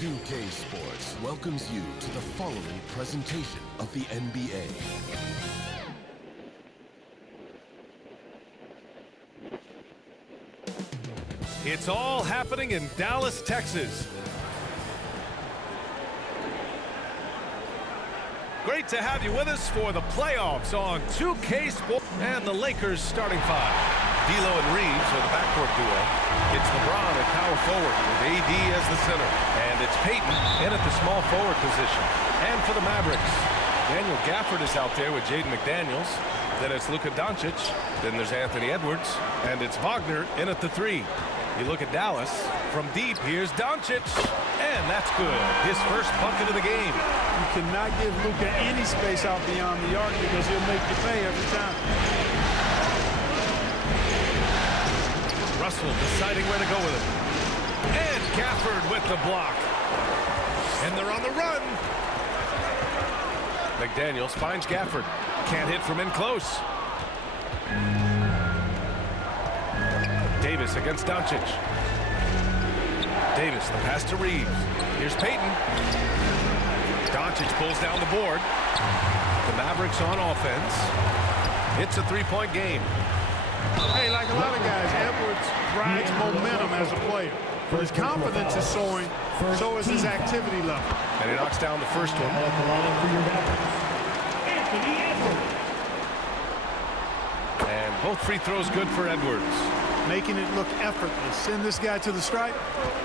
2K Sports welcomes you to the following presentation of the NBA. It's all happening in Dallas, Texas. Great to have you with us for the playoffs on 2K Sports and the Lakers starting five. D'Lo and Reeves are the backcourt duo. It's LeBron at power forward with AD as the center. And it's Peyton in at the small forward position. And for the Mavericks, Daniel Gafford is out there with Jaden McDaniels. Then it's Luka Doncic. Then there's Anthony Edwards. And it's Wagner in at the three. You look at Dallas. From deep, here's Doncic. And that's good. His first bucket of the game. You cannot give Luka any space out beyond the arc because he'll make you pay every time. Russell deciding where to go with it. And Gafford with the block. And they're on the run. McDaniels finds Gafford. Can't hit from in close. Davis against Doncic. Davis, the pass to Reeves. Here's Peyton. Doncic pulls down the board. The Mavericks on offense. It's a three-point game. Hey, like a lot of guys, Edwards rides momentum as a player. But his confidence is soaring, so is his activity level. And he knocks down the first one. And both free throws good for Edwards. Making it look effortless. Send this guy to the stripe,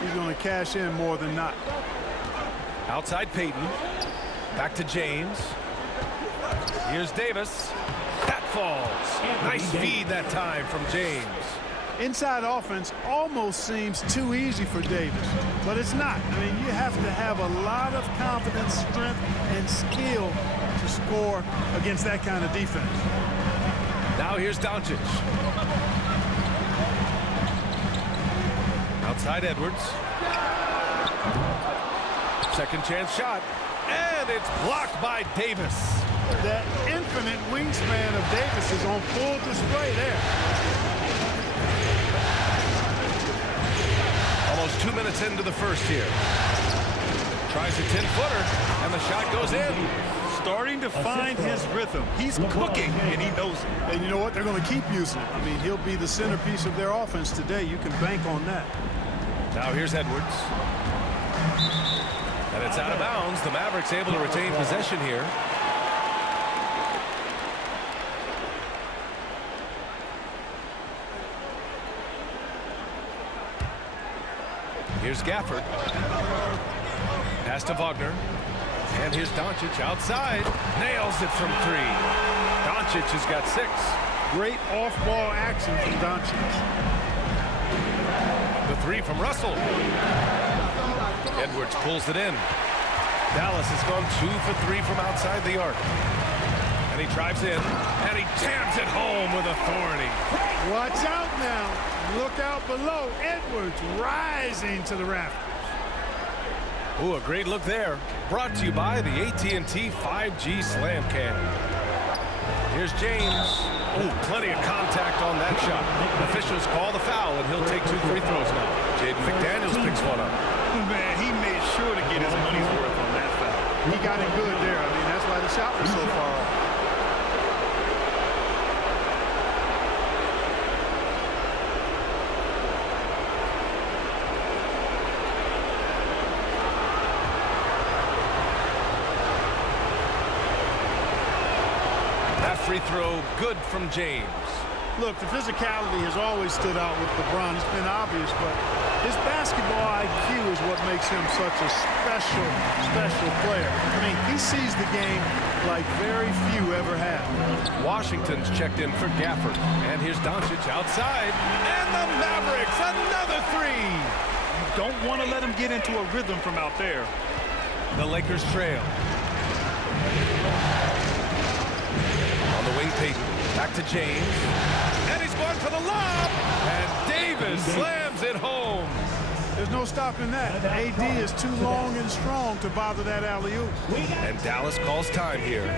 he's going to cash in more than not. Outside Peyton. Back to James. Here's Davis. That falls. Nice feed that time from James. Inside offense almost seems too easy for Davis, but it's not. I mean, you have to have a lot of confidence, strength, and skill to score against that kind of defense. Now here's Doncic. Outside Edwards. Second chance shot. And it's blocked by Davis. That infinite wingspan of Davis is on full display there. Almost 2 minutes into the first here. Tries a 10-footer, and the shot goes in. Starting to find his rhythm. He's cooking, and he knows it. And you know what? They're going to keep using him. I mean, he'll be the centerpiece of their offense today. You can bank on that. Now here's Edwards. And it's out of bounds. The Mavericks able to retain possession here. Here's Gafford. Pass to Wagner. And here's Doncic outside. Nails it from three. Doncic has got 6. Great off-ball action from Doncic. The 3 from Russell. Edwards pulls it in. Dallas has gone 2 for 3 from outside the arc. And he drives in. And he jams it home with authority. Watch out now. Look out below. Edwards rising to the rafters. Ooh, a great look there. Brought to you by the AT&T 5G Slam Cam. Here's James. Ooh, plenty of contact on that shot. Officials call the foul, and he'll take 2 free throws now. Jaden McDaniels picks one up. Man, he made sure to get his money's worth on that foul. He got it good there. I mean, that's why the shot was so far off. Free throw good from James. Look, the physicality has always stood out with LeBron. It's been obvious, but his basketball IQ is what makes him such a special player. I mean, he sees the game like very few ever have. Washington's checked in for Gafford. And here's Doncic outside. And the Mavericks, another 3. You don't want to let him get into a rhythm from out there. The Lakers trail. The wing Peyton. Back to James. And he's going for the lob. And Davis slams it home. There's no stopping that. AD is too long and strong to bother that alley-oop. And Dallas calls time here.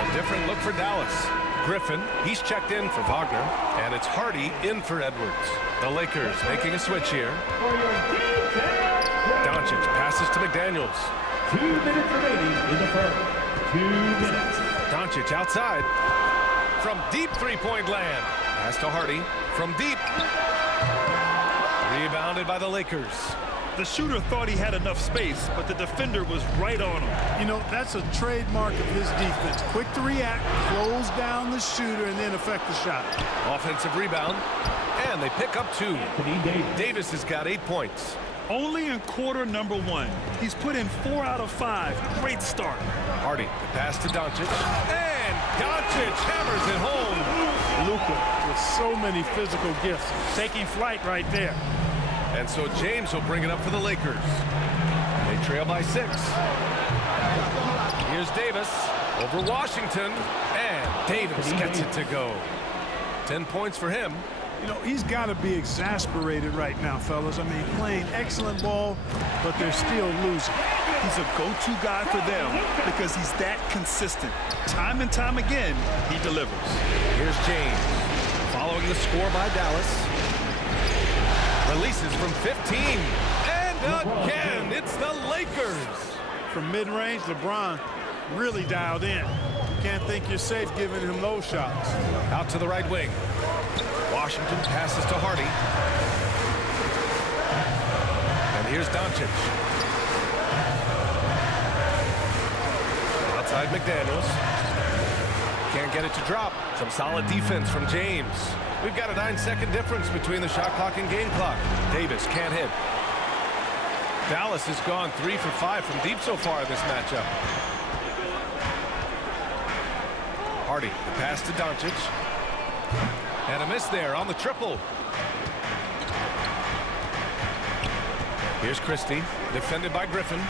A different look for Dallas. Griffin, he's checked in for Wagner, and it's Hardy in for Edwards. The Lakers making a switch here. Doncic passes to McDaniels. 2 minutes remaining in the first. 2 minutes. Doncic outside. From deep three-point land. Pass to Hardy. From deep. Rebounded by the Lakers. The shooter thought he had enough space, but the defender was right on him. You know, that's a trademark of his defense. Quick to react, close down the shooter, and then affect the shot. Offensive rebound. And they pick up 2. Davis has got 8 points. Only in quarter number 1. He's put in 4 out of 5. Great start. Hardy, the pass to Doncic. And Doncic hammers it home. Luka with so many physical gifts. Taking flight right there. And so James will bring it up for the Lakers. They trail by 6. Here's Davis over Washington. And Davis gets it to go. 10 points for him. You know, he's got to be exasperated right now, fellas. I mean, playing excellent ball, but they're still losing. He's a go-to guy for them because he's that consistent. Time and time again, he delivers. Here's James. Following the score by Dallas. Releases from 15. And again, it's the Lakers. From mid-range, LeBron really dialed in. You can't think you're safe giving him those shots. Out to the right wing. Washington passes to Hardy. And here's Doncic. Outside McDaniels. Can't get it to drop. Some solid defense from James. We've got a 9-second difference between the shot clock and game clock. Davis can't hit. Dallas has gone 3 for 5 from deep so far in this matchup. Hardy, the pass to Doncic. And a miss there on the triple. Here's Christie, defended by Griffin.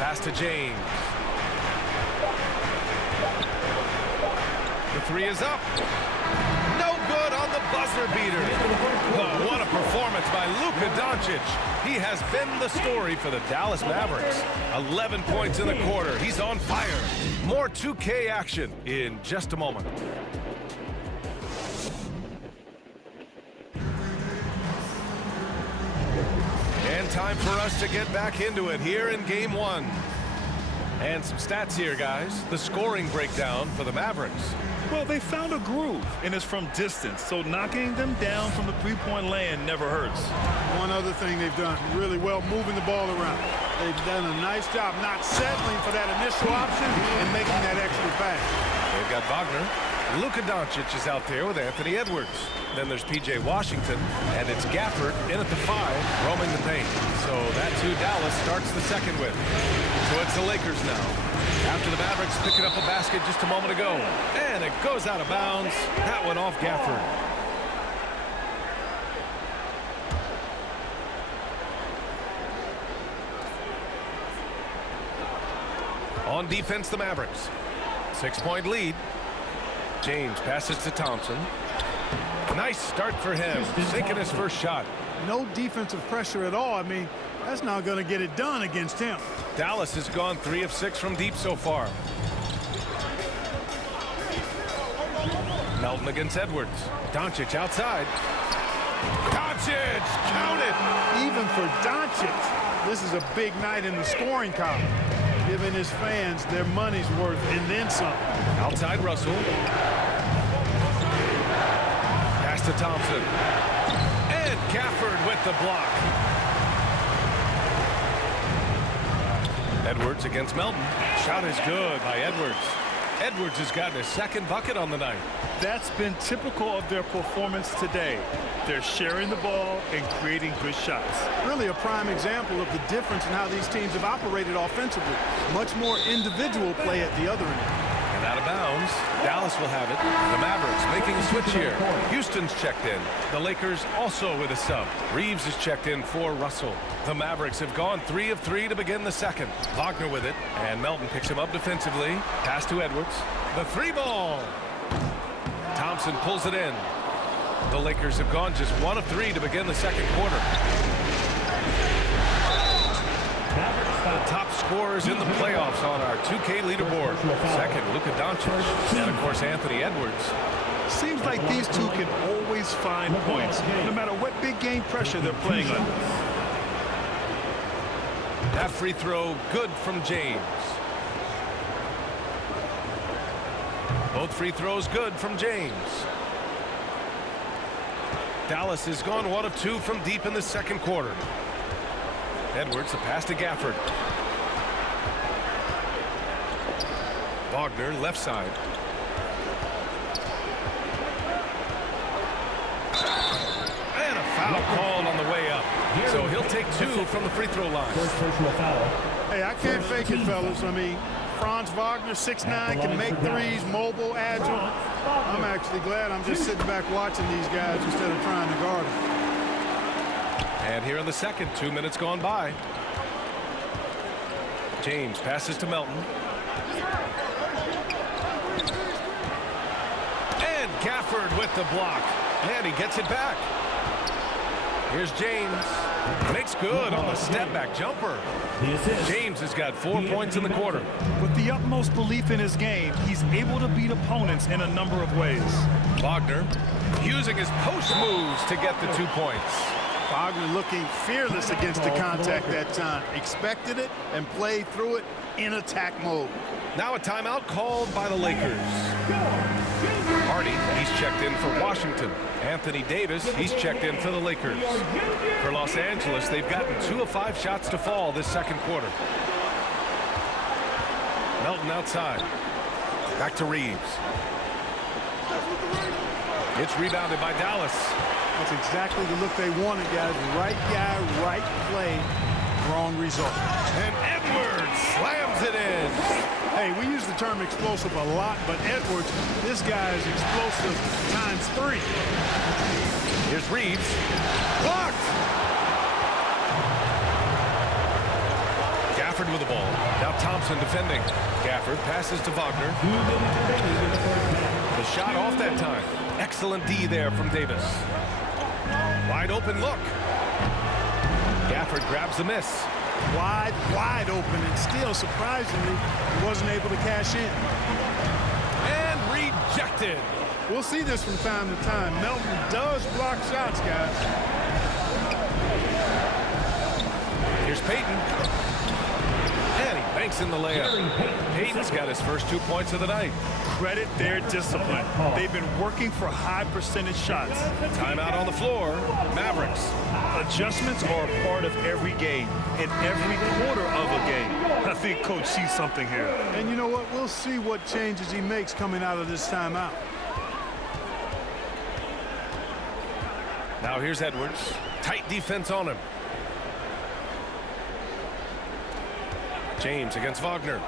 Pass to James. The 3 is up. No good on the buzzer beater. Oh, what a performance by Luka Doncic. He has been the story for the Dallas Mavericks. 11 points in the quarter. He's on fire. More 2K action in just a moment. And time for us to get back into it here in Game 1. And some stats here, guys. The scoring breakdown for the Mavericks. Well, they found a groove, and it's from distance, so knocking them down from the three-point land never hurts. One other thing they've done really well, moving the ball around. They've done a nice job not settling for that initial option and making that extra pass. They've got Wagner. Luka Doncic is out there with Anthony Edwards. Then there's P.J. Washington, and it's Gafford in at the 5, roaming the paint. So that's who Dallas starts the second with. So it's the Lakers now. After the Mavericks picking up a basket just a moment ago. And it goes out of bounds. That went off Gafford. On defense, the Mavericks. 6-point lead. James passes to Thompson. Nice start for him, sinking his first shot. No defensive pressure at all. I mean, that's not going to get it done against him. Dallas has gone 3 of 6 from deep so far. Melton against Edwards. Doncic outside. Doncic, count it! Even for Doncic, this is a big night in the scoring column, giving his fans their money's worth and then some. Outside Russell. Pass to Thompson. And Gafford with the block. Edwards against Melton. Shot is good by Edwards. Edwards has gotten his second bucket on the night. That's been typical of their performance today. They're sharing the ball and creating good shots. Really a prime example of the difference in how these teams have operated offensively. Much more individual play at the other end. And out of bounds, Dallas will have it. The Mavericks making a switch here. Houston's checked in. The Lakers also with a sub. Reeves is checked in for Russell. The Mavericks have gone 3 of 3 to begin the second. Wagner with it, and Melton picks him up defensively. Pass to Edwards. The 3-ball. Thompson pulls it in. The Lakers have gone just 1 of 3 to begin the second quarter. The top scorers in the playoffs on our 2K leaderboard. Second, Luka Doncic, and of course Anthony Edwards. Seems like these two can always find points, no matter what big game pressure they're playing under. That free throw good from James. Both free throws good from James. Dallas has gone 1 of 2 from deep in the second quarter. Edwards, the pass to Gafford. Wagner, left side. And a foul called on the way up. So he'll take 2 from the free throw line. Hey, I can't fake it, fellas. I mean, Franz Wagner, 6'9", can make threes, mobile, agile. I'm actually glad I'm just sitting back watching these guys instead of trying to guard them. And here in the second, 2 minutes gone by. James passes to Melton. And Gafford with the block. And he gets it back. Here's James. Makes good on the step-back jumper. James has got 4 points in the quarter. With the utmost belief in his game, he's able to beat opponents in a number of ways. Wagner using his post moves to get the 2 points. Wagner looking fearless against the contact that time. Expected it and played through it in attack mode. Now a timeout called by the Lakers. Hardy, he's checked in for Washington. Anthony Davis, he's checked in for the Lakers. For Los Angeles, they've gotten 2 of 5 shots to fall this second quarter. Melton outside. Back to Reeves. It's rebounded by Dallas. That's exactly the look they wanted, guys. Right guy, right play, wrong result. And Edwards slams it in. Hey, we use the term explosive a lot, but Edwards, this guy is explosive times 3. Here's Reeves. Blocked! Gafford with the ball. Now Thompson defending. Gafford passes to Wagner. The shot off that time. Excellent D there from Davis. Wide open look. Gafford grabs the miss. Wide open, and still, surprisingly, he wasn't able to cash in. And rejected. We'll see this from time to time. Melton does block shots, guys. Here's Payton. And he banks in the layup. Payton's got his first 2 points of the night. Credit their discipline. They've been working for high percentage shots. Timeout on the floor. Mavericks. Adjustments are a part of every game, in every quarter of a game. I think Coach sees something here. And you know what? We'll see what changes he makes coming out of this timeout. Now here's Edwards. Tight defense on him. James against Wagner.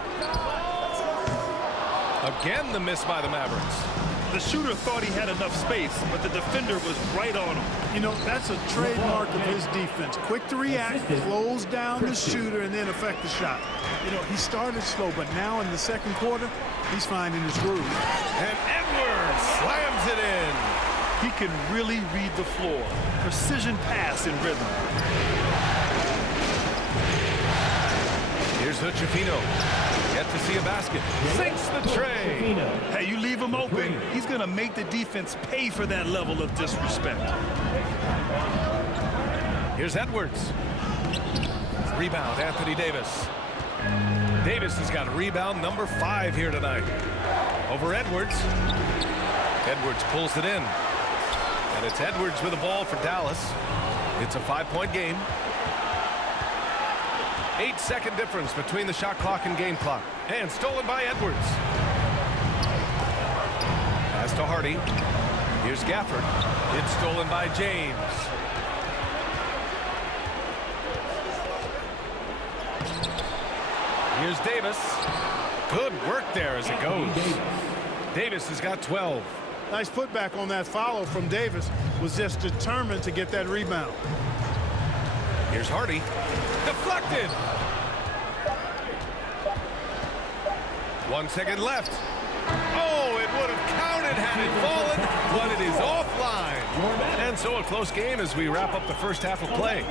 Again the miss by the Mavericks. The shooter thought he had enough space, but the defender was right on him. You know, that's a trademark of his defense. Quick to react, close down the shooter, and then affect the shot. You know, he started slow, but now in the second quarter, he's finding his groove. And Edwards slams it in. He can really read the floor. Precision pass in rhythm. Here's Hutchefino. Yet to see a basket. Sinks the tray. Hey, you leave him open, he's going to make the defense pay for that level of disrespect. Here's Edwards. Rebound, Anthony Davis. Davis has got rebound number 5 here tonight. Over Edwards. Edwards pulls it in. And it's Edwards with the ball for Dallas. It's a 5-point game. 8-second difference between the shot clock and game clock. And stolen by Edwards. Pass to Hardy. Here's Gafford. It's stolen by James. Here's Davis. Good work there as it goes. Davis has got 12. Nice putback on that follow from Davis. Was just determined to get that rebound. Here's Hardy. Deflected. 1 second left. Oh, it would have counted had it fallen, but it is offline. And so a close game as we wrap up the first half of play.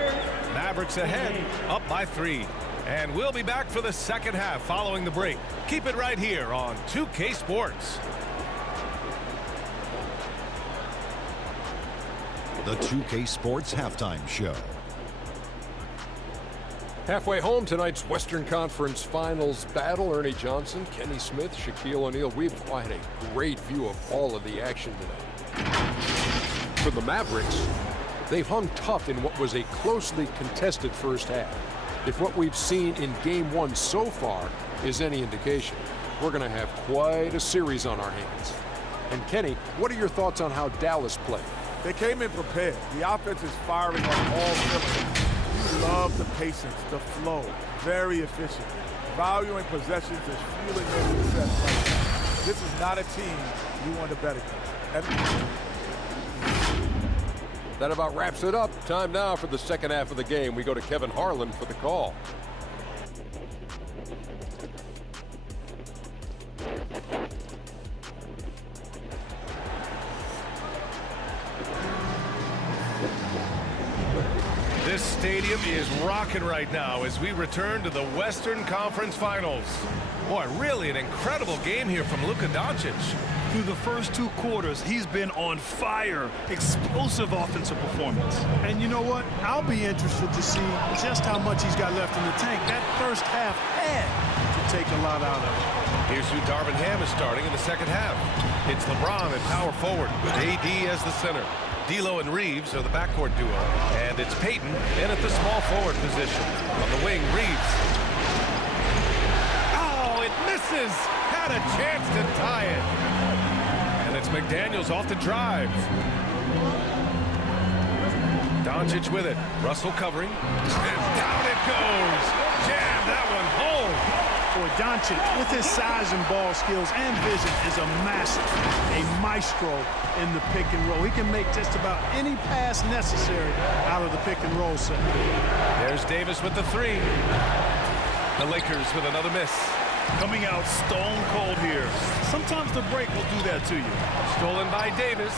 Mavericks ahead, up by 3. And we'll be back for the second half following the break. Keep it right here on 2K Sports. The 2K Sports Halftime Show. Halfway home, tonight's Western Conference Finals battle. Ernie Johnson, Kenny Smith, Shaquille O'Neal. We've had a great view of all of the action tonight. For the Mavericks, they've hung tough in what was a closely contested first half. If what we've seen in Game 1 so far is any indication, we're going to have quite a series on our hands. And Kenny, what are your thoughts on how Dallas played? They came in prepared. The offense is firing on all cylinders. You love the patience, the flow, very efficient. Valuing possessions is fueling their success right now. This is not a team you want to bet against. That about wraps it up. Time now for the second half of the game. We go to Kevin Harlan for the call. This stadium is rocking right now as we return to the Western Conference Finals. Boy, really an incredible game here from Luka Doncic. Through the first 2 quarters, he's been on fire. Explosive offensive performance. And you know what? I'll be interested to see just how much he's got left in the tank. That first half had to take a lot out of it. Here's who Darvin Ham is starting in the second half. It's LeBron at power forward with AD as the center. D'Lo and Reeves are the backcourt duo. And it's Payton in at the small forward position. On the wing, Reeves. Oh, it misses. Had a chance to tie it. And it's McDaniels off the drive. Doncic with it. Russell covering. And down it goes. Jam that one home. Boy, Doncic, with his size and ball skills and vision, is a master, a maestro in the pick and roll. He can make just about any pass necessary out of the pick and roll set. There's Davis with the 3. The Lakers with another miss. Coming out stone cold here. Sometimes the break will do that to you. Stolen by Davis.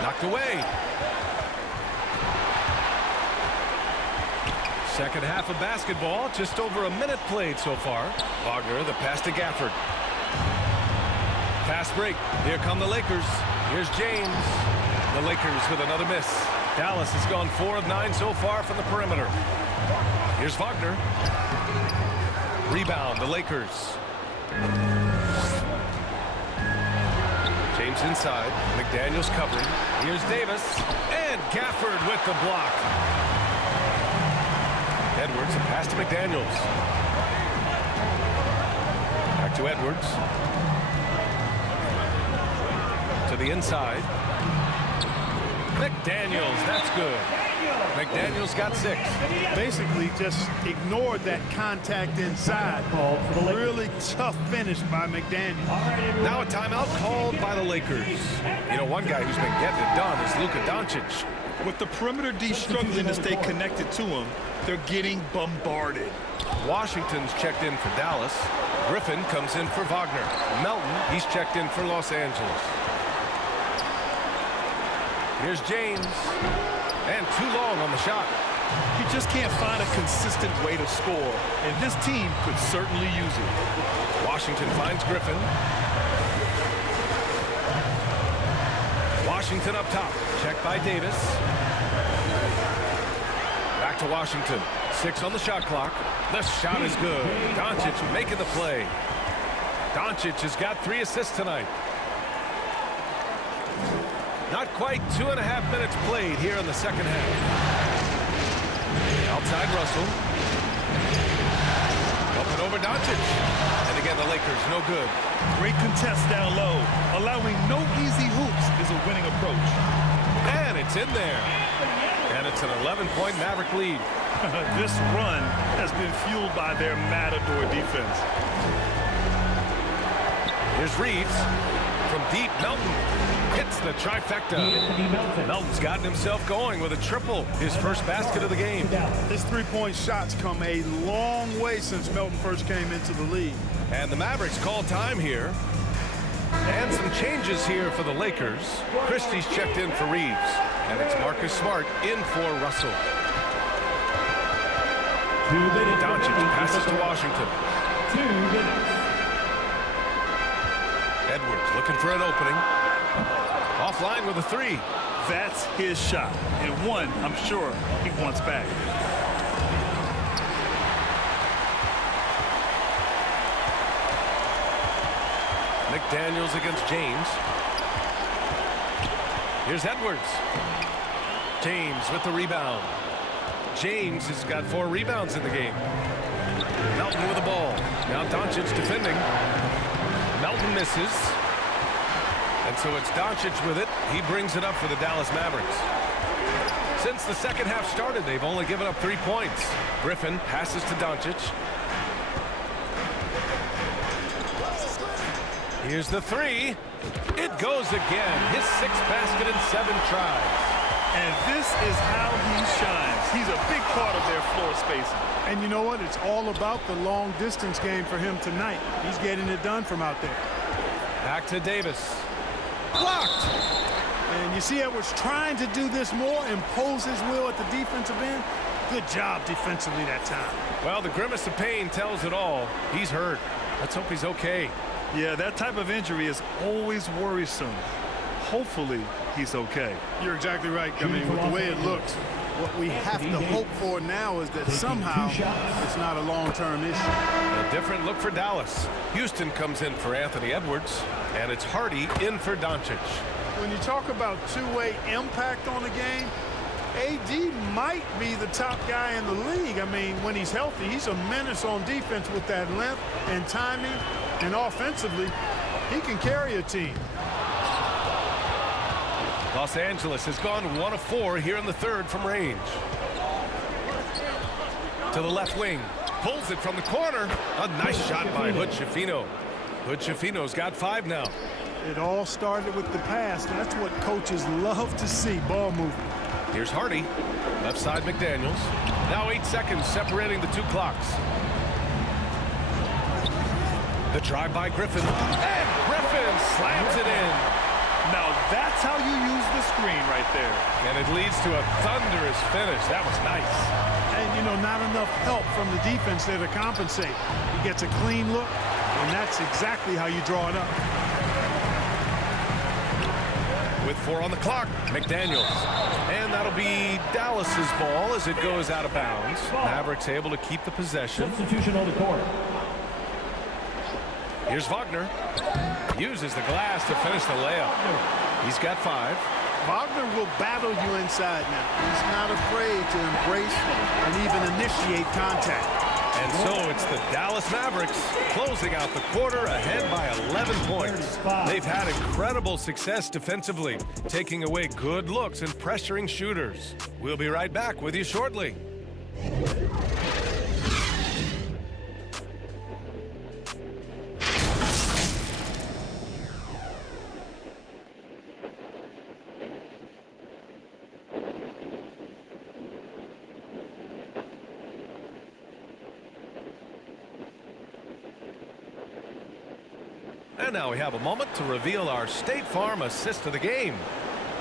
Knocked away. Second half of basketball, just over a minute played so far. Wagner, the pass to Gafford. Fast break. Here come the Lakers. Here's James. The Lakers with another miss. Dallas has gone 4 of 9 so far from the perimeter. Here's Wagner. Rebound, the Lakers. James inside. McDaniels covering. Here's Davis. And Gafford with the block. Edwards, a pass to McDaniels. Back to Edwards. To the inside. McDaniels, that's good. McDaniels got 6. Basically just ignored that contact inside. Really tough finish by McDaniels. Now a timeout called by the Lakers. You know, one guy who's been getting it done is Luka Doncic. With the perimeter D struggling to stay connected to him, they're getting bombarded. Washington's checked in for Dallas. Griffin comes in for Wagner. Melton, he's checked in for Los Angeles. Here's James. And too long on the shot. He just can't find a consistent way to score, and this team could certainly use it. Washington finds Griffin. Washington up top. Checked by Davis. Back to Washington. 6 on the shot clock. The shot is good. Doncic making the play. Doncic has got 3 assists tonight. Not quite 2.5 minutes played here in the second half. Outside Russell. Up and over Doncic. And again, the Lakers no good. Great contest down low. Allowing no easy hoops is a winning approach. And it's in there. And it's an 11-point Maverick lead. This run has been fueled by their Matador defense. Here's Reeves. From deep, Melton hits the trifecta. Melton's gotten himself going with a triple, his first basket of the game. His three-point shots come a long way since Melton first came into the league. And the Mavericks call time here. And some changes here for the Lakers. Christie's checked in for Reeves. And it's Marcus Smart in for Russell. Doncic passes to Washington. 2 minutes. Edwards looking for an opening. Offline with a three. That's his shot, and one I'm sure he wants back. McDaniels against James. Here's Edwards. James with the rebound. James has got 4 rebounds in the game. Melton with the ball. Now Doncic defending. Melton misses. And so it's Doncic with it. He brings it up for the Dallas Mavericks. Since the second half started, they've only given up 3 points. Griffin passes to Doncic. Here's the three. It goes again. His 6th basket in 7 tries. And this is how he shines. He's a big part of their floor spacing. And you know what? It's all about the long distance game for him tonight. He's getting it done from out there. Back to Davis. Blocked. And you see Edwards trying to do this more, impose his will at the defensive end. Good job defensively that time. Well, the grimace of pain tells it all. He's hurt. Let's hope he's okay. Yeah, that type of injury is always worrisome. Hopefully, he's okay. You're exactly right. I mean, with the way it looks, what we have to hope for now is that somehow it's not a long-term issue. A different look for Dallas. Houston comes in for Anthony Edwards, and it's Hardy in for Doncic. When you talk about two-way impact on the game, AD might be the top guy in the league. I mean, when he's healthy, he's a menace on defense with that length and timing, and offensively, he can carry a team. Los Angeles has gone 1 of 4 here in the third from range. To the left wing. Pulls it from the corner. A nice shot by Hood Schifino. Hood Schifino's got 5 now. It all started with the pass. That's what coaches love to see, ball movement. Here's Hardy. Left side McDaniels. Now 8 seconds separating the 2 clocks. The drive by Griffin. And Griffin slams it in. Now that's how you use the screen right there. And it leads to a thunderous finish. That was nice. And, you know, not enough help from the defense there to compensate. He gets a clean look, and that's exactly how you draw it up. With 4 on the clock, McDaniels. And that'll be Dallas's ball as it goes out of bounds. Mavericks able to keep the possession. Substitution on the court. Here's Wagner. Uses the glass to finish the layup. He's got 5. Wagner will battle you inside now. He's not afraid to embrace and even initiate contact. And so it's the Dallas Mavericks closing out the quarter ahead by 11 points. They've had incredible success defensively, taking away good looks and pressuring shooters. We'll be right back with you shortly. And now we have a moment to reveal our State Farm assist of the game.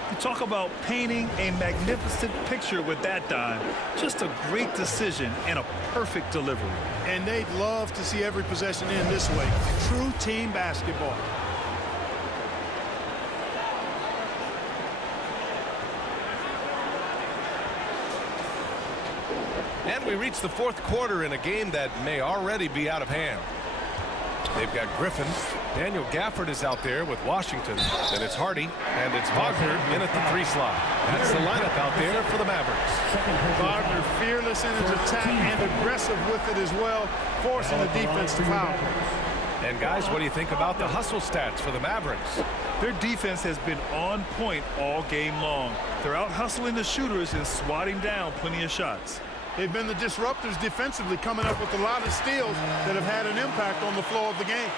You talk about painting a magnificent picture with that dime. Just a great decision and a perfect delivery. And they'd love to see every possession in this way. True team basketball. And we reach the 4th quarter in a game that may already be out of hand. They've got Griffin. Daniel Gafford is out there with Washington. Then it's Hardy, and it's Wagner in at the 3 slot. That's the lineup out there for the Mavericks. Wagner fearless in his attack and aggressive with it as well, forcing the defense to foul. And guys, what do you think about the hustle stats for the Mavericks? Their defense has been on point all game long. They're out hustling the shooters and swatting down plenty of shots. They've been the disruptors defensively, coming up with a lot of steals that have had an impact on the flow of the game.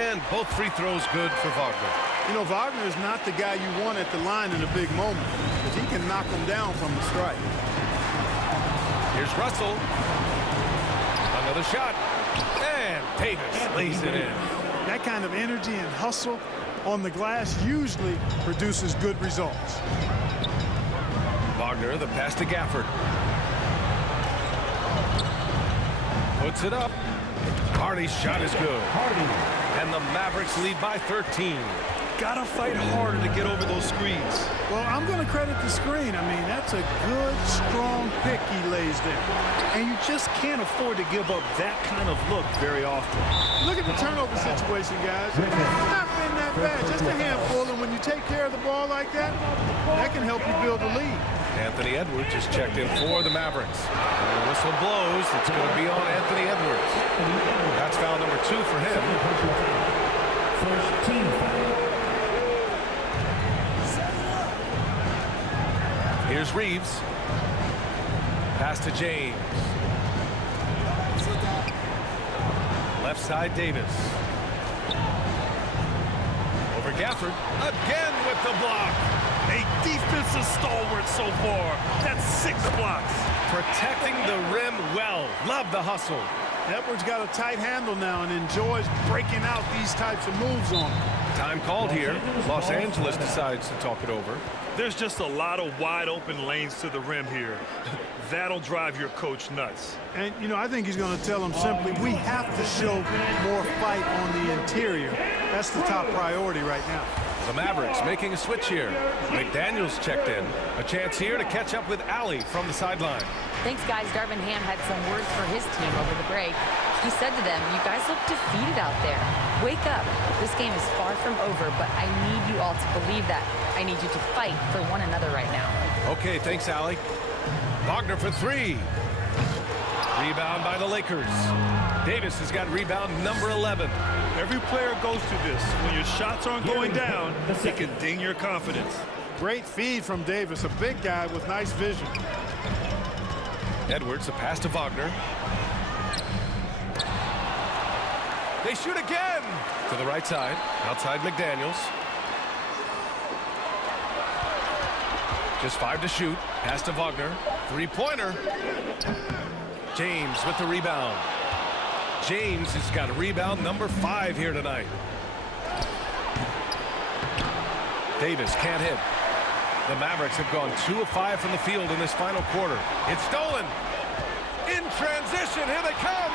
And both free throws good for Wagner. You know, Wagner is not the guy you want at the line in a big moment, but he can knock them down from the strike. Here's Russell. Another shot. And Davis lays it in. That kind of energy and hustle on the glass usually produces good results. Wagner, the pass to Gafford. Puts it up. Hardy's shot is good. And the Mavericks lead by 13. Gotta fight harder to get over those screens. Well, I'm going to credit the screen. I mean, that's a good, strong pick he lays there. And you just can't afford to give up that kind of look very often. Look at the turnover situation, guys. It's not been that bad, just a handful. And when you take care of the ball like that, that can help you build a lead. Anthony Edwards is checked in for the Mavericks. And the whistle blows. It's going to be on Anthony Edwards. That's foul number 2 for him. First team foul. Here's Reeves. Pass to James. Left side, Davis. Over Gafford. Again with the block. A defensive stalwart so far. That's 6 blocks. Protecting the rim well. Love the hustle. Edwards got a tight handle now and enjoys breaking out these types of moves on him. Time called here. Los Angeles decides to talk it over. There's just a lot of wide open lanes to the rim here. That'll drive your coach nuts. And, you know, I think he's going to tell them simply, we have to show more fight on the interior. That's the top priority right now. The Mavericks making a switch here. McDaniels checked in. A chance here to catch up with Allie from the sideline. Thanks, guys. Darvin Ham had some words for his team over the break. He said to them, you guys look defeated out there. Wake up. This game is far from over, but I need you all to believe that. I need you to fight for one another right now. Okay, thanks, Allie. Wagner for 3. Rebound by the Lakers. Davis has got rebound number 11. Every player goes through this. When your shots aren't going down, it can ding your confidence. Great feed from Davis, a big guy with nice vision. Edwards, a pass to Wagner. They shoot again! To the right side, outside McDaniels. Just 5 to shoot. Pass to Wagner. 3-pointer. James with the rebound. James has got a rebound number 5 here tonight. Davis can't hit. The Mavericks have gone 2 of 5 from the field in this final quarter. It's stolen. In transition, here they come.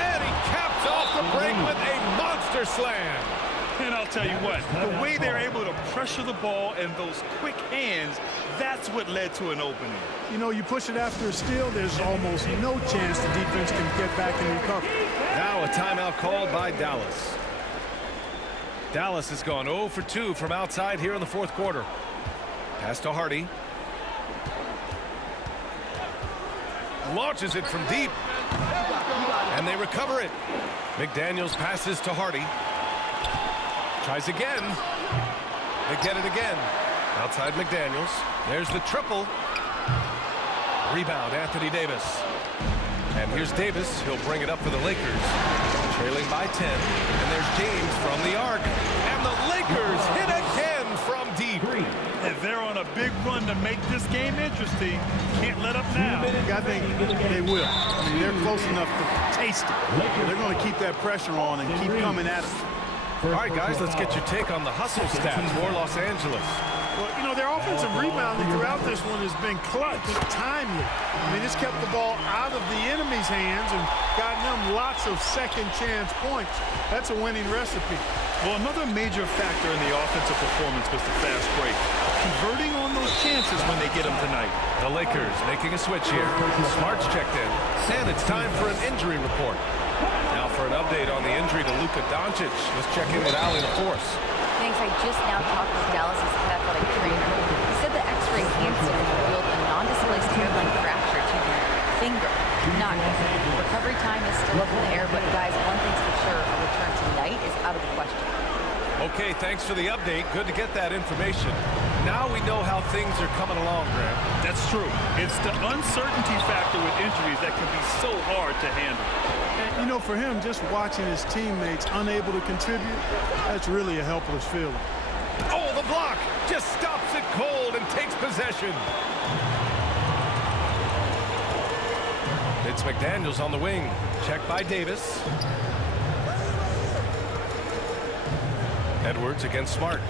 And he caps off the break with a monster slam. And I'll tell you what, the way they're able to pressure the ball and those quick hands, that's what led to an opening. You know, you push it after a steal, there's almost no chance the defense can get back and recover. Now a timeout called by Dallas. Dallas has gone 0 for 2 from outside here in the fourth quarter. Pass to Hardy. Launches it from deep. And they recover it. McDaniels passes to Hardy. Tries again. They get it again. Outside McDaniels. There's the triple. Rebound, Anthony Davis. And here's Davis. He'll bring it up for the Lakers. Trailing by 10. And there's James from the arc. And the Lakers hit again from deep. And they're on a big run to make this game interesting. Can't let up now. I think they will. I mean, they're close enough to taste it. They're going to keep that pressure on and keep coming at it. All right, guys, let's get your take on the hustle stats for Los Angeles. Well, you know, their offensive rebounding throughout this one has been clutch, timely. I mean, it's kept the ball out of the enemy's hands and gotten them lots of second-chance points. That's a winning recipe. Well, another major factor in the offensive performance was the fast break. Converting on those chances when they get them tonight. The Lakers making a switch here. Smart's checked in. And it's time for an injury report. Now for an update on the injury to Luka Doncic. Let's check in with Allie LaForce. Thanks. I just now talked with Dallas's head athletic trainer. He said the X-ray hand scan revealed a non-displaced hairline fracture to the finger. Not good. Recovery time is still up in the air, but guys, one thing's for sure, a return tonight is out of the question. Okay, thanks for the update. Good to get that information. Now we know how things are coming along, Grant. That's true. It's the uncertainty factor with injuries that can be so hard to handle. And, you know, for him, just watching his teammates unable to contribute, that's really a helpless feeling. Oh, the block just stops it cold and takes possession. It's McDaniels on the wing. Checked by Davis. Edwards against Smart.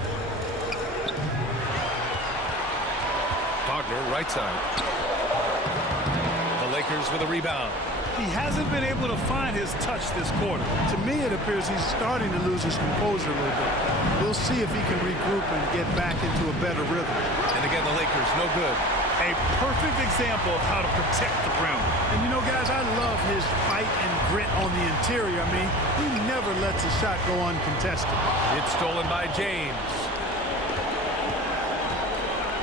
Wagner, right side. The Lakers with a rebound. He hasn't been able to find his touch this quarter. To me, it appears he's starting to lose his composure a little bit. We'll see if he can regroup and get back into a better rhythm. And again, the Lakers, no good. A perfect example of how to protect the rim. And you know, guys, I love his fight and grit on the interior. I mean, he never lets a shot go uncontested. It's stolen by James.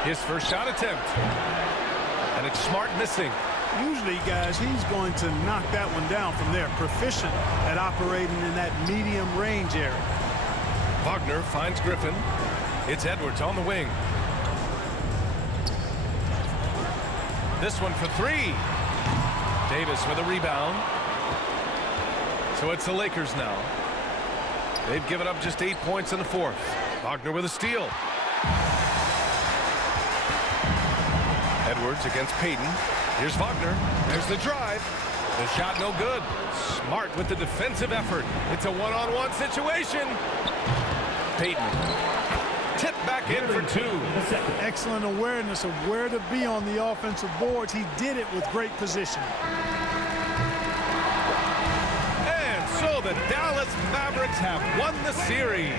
His first shot attempt. And it's Smart missing. Usually, guys, he's going to knock that one down from there. Proficient at operating in that medium range area. Wagner finds Griffin. It's Edwards on the wing. This one for three. Davis with a rebound. So it's the Lakers now. They've given up just 8 points in the fourth. Wagner with a steal. Edwards against Payton. Here's Wagner. There's the drive. The shot no good. Smart with the defensive effort. It's a one-on-one situation. Payton. Tip back in for two. Excellent awareness of where to be on the offensive boards. He did it with great positioning. And so the Dallas Mavericks have won the series.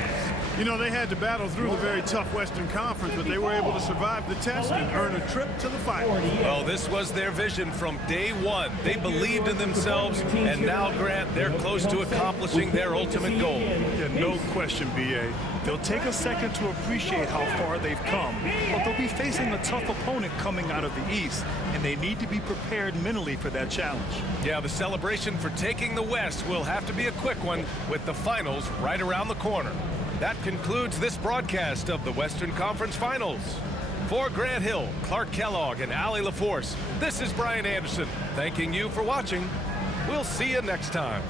You know, they had to battle through the very tough Western Conference, but they were able to survive the test and earn a trip to the finals. Well, this was their vision from day one. They believed in themselves, and now, Grant, they're close to accomplishing their ultimate goal. Yeah, no question, B.A. They'll take a second to appreciate how far they've come, but they'll be facing a tough opponent coming out of the East, and they need to be prepared mentally for that challenge. Yeah, the celebration for taking the West will have to be a quick one with the finals right around the corner. That concludes this broadcast of the Western Conference Finals. For Grant Hill, Clark Kellogg, and Allie LaForce, this is Brian Anderson, thanking you for watching. We'll see you next time.